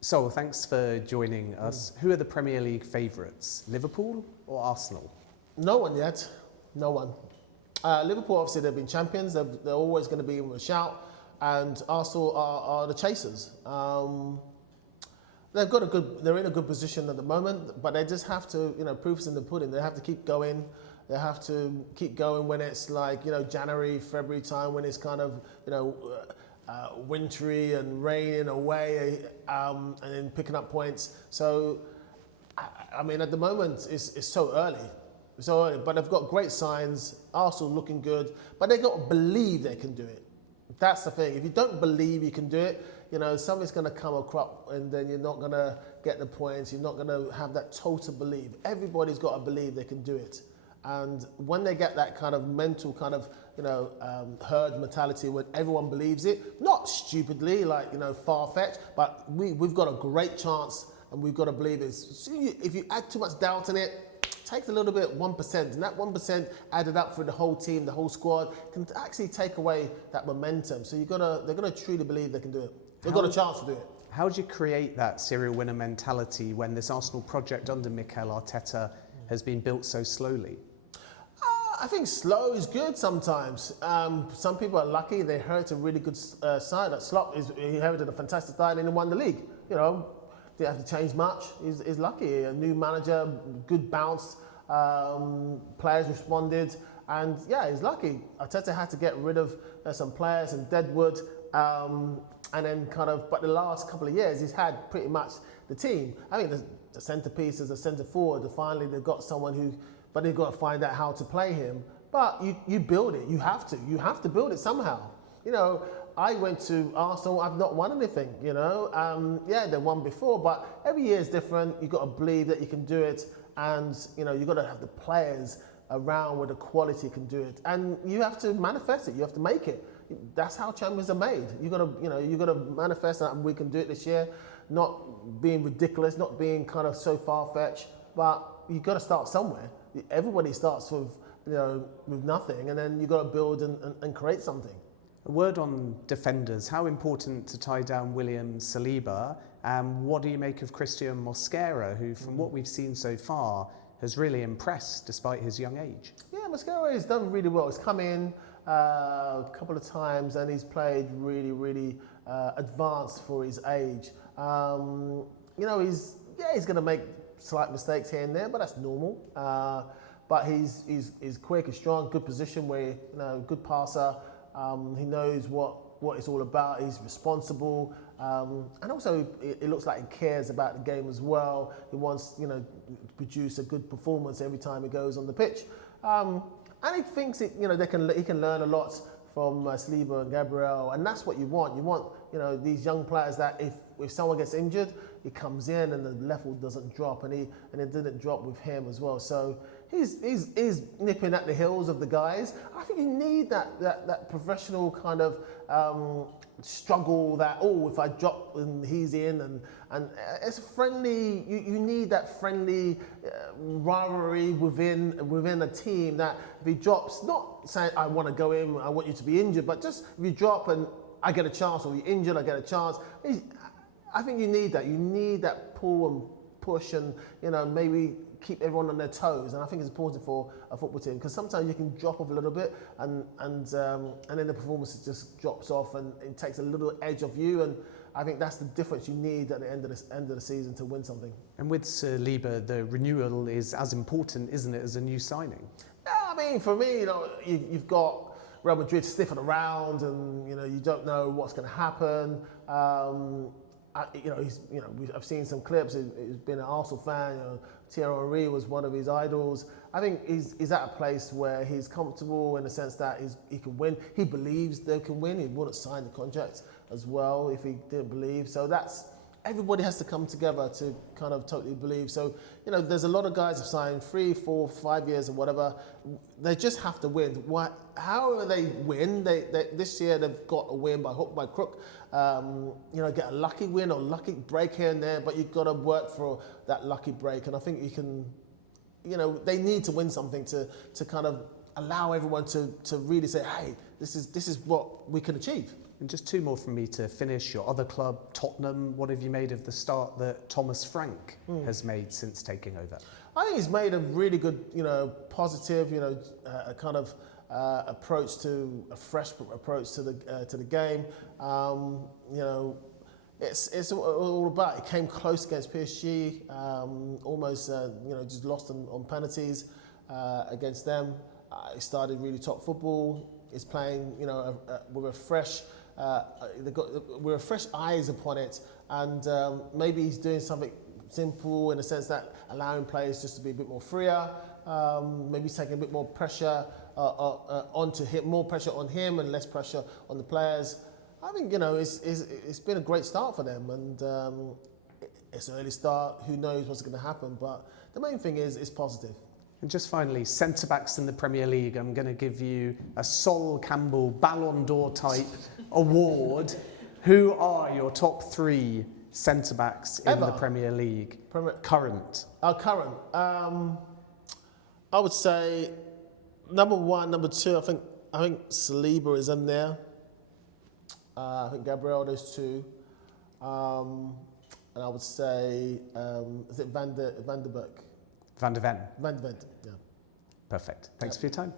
Sol, thanks for joining us. Who are the Premier League favourites, Liverpool or Arsenal? No one yet. No one. Liverpool, obviously, they've been champions. They're always going to be in a shout. And Arsenal are the chasers. They're in a good position at the moment, but they just have to, proof's in the pudding. They have to keep going. They have to keep going when it's like, January, February time, when it's kind of, wintry and raining away, and then picking up points. So, I mean, at the moment, it's so early. So early, but they've got great signs. Arsenal looking good, but they've got to believe they can do it. That's the thing. If you don't believe you can do it, something's going to come across, and then you're not going to get the points. You're not going to have that total belief. Everybody's got to believe they can do it. And when they get that kind of mental kind of, herd mentality when everyone believes it, not stupidly, like, far-fetched, but we've got a great chance and we've got to believe it. So if you add too much doubt in it, takes a little bit, 1%, and that 1% added up for the whole team, the whole squad, can actually take away that momentum. So they're gonna truly believe they can do it. They've got a chance to do it. How do you create that serial winner mentality when this Arsenal project under Mikel Arteta has been built so slowly? I think slow is good sometimes. Some people are lucky; they inherit a really good side. Like Klopp inherited a fantastic side and he won the league. Didn't have to change much. He's lucky. A new manager, good bounce. Players responded, and yeah, he's lucky. Arteta had to get rid of some players and deadwood, and then but the last couple of years, he's had pretty much the team. I mean, the centerpiece is a centre forward. Finally, they've got someone but they've got to find out how to play him. But you build it. You have to build it somehow. I went to Arsenal, I've not won anything, yeah, they won before, but every year is different. You've got to believe that you can do it, and, you've got to have the players around where the quality can do it, and you have to manifest it, you have to make it. That's how champions are made. You've got to manifest that, and we can do it this year, not being ridiculous, not being kind of so far-fetched, but you've got to start somewhere. Everybody starts with nothing, and then you've got to build and create something. A word on defenders. How important to tie down William Saliba? What do you make of Cristhian Mosquera, who, from what we've seen so far, has really impressed despite his young age? Yeah, Mosquera has done really well. He's come in a couple of times and he's played really, really advanced for his age. He's going to make slight mistakes here and there, but that's normal. But he's quick, he's strong, good position where good passer. He knows what it's all about. He's responsible, and also it looks like he cares about the game as well. He wants to produce a good performance every time he goes on the pitch, and he thinks he can learn a lot from Saliba and Gabriel, and that's what you want. You want these young players that if someone gets injured, he comes in and the level doesn't drop, and it didn't drop with him as well. So he's nipping at the heels of the guys. I think you need that professional kind of struggle. That if I drop and he's in, and it's friendly. You need that friendly rivalry within a team. That if he drops, not saying I want to go in, I want you to be injured, but just if you drop and I get a chance, or you're injured, I get a chance. I think you need that. You need that pull and push, and maybe keep everyone on their toes. And I think it's important for a football team, because sometimes you can drop off a little bit, and then the performance just drops off, and it takes a little edge off you. And I think that's the difference you need at the end of the season to win something. And with Saliba, the renewal is as important, isn't it, as a new signing? Yeah, I mean, for me, you've got Real Madrid sniffing around, and you don't know what's going to happen. I've seen some clips. He's been an Arsenal fan. Thierry Henry was one of his idols. I think he's at a place where he's comfortable in the sense that he can win. He believes they can win. He wouldn't sign the contract as well if he didn't believe. So everybody has to come together to kind of totally believe. So, there's a lot of guys who've signed 3, 4, 5 years or whatever. They just have to win. However they win, this year they've got to win by hook, by crook. Get a lucky win or lucky break here and there, but you've got to work for that lucky break. And I think you can, they need to win something to kind of allow everyone to really say, hey, this is what we can achieve. And just two more from me to finish. Your other club, Tottenham, what have you made of the start that Thomas Frank has made since taking over? I think he's made a really good, positive, a kind of approach to a fresh approach to the game. It's all about. It came close against PSG, almost just lost on penalties against them. He started really top football. He's playing, with a fresh. With fresh eyes upon it, and maybe he's doing something simple in the sense that allowing players just to be a bit more freer, maybe taking a bit more pressure onto him, more pressure on him and less pressure on the players. I think it's been a great start for them, and it's an early start. Who knows what's going to happen? But the main thing is it's positive. And just finally, centre-backs in the Premier League. I'm going to give you a Sol Campbell Ballon d'Or type award. Who are your top three centre-backs in the Premier League? Current. Current. I would say number one, number two. I think Saliba is in there. I think Gabriel, those two. And I would say, is it Van der Beek? Van de Ven. Van de Ven, yeah. Perfect. Thanks for your time.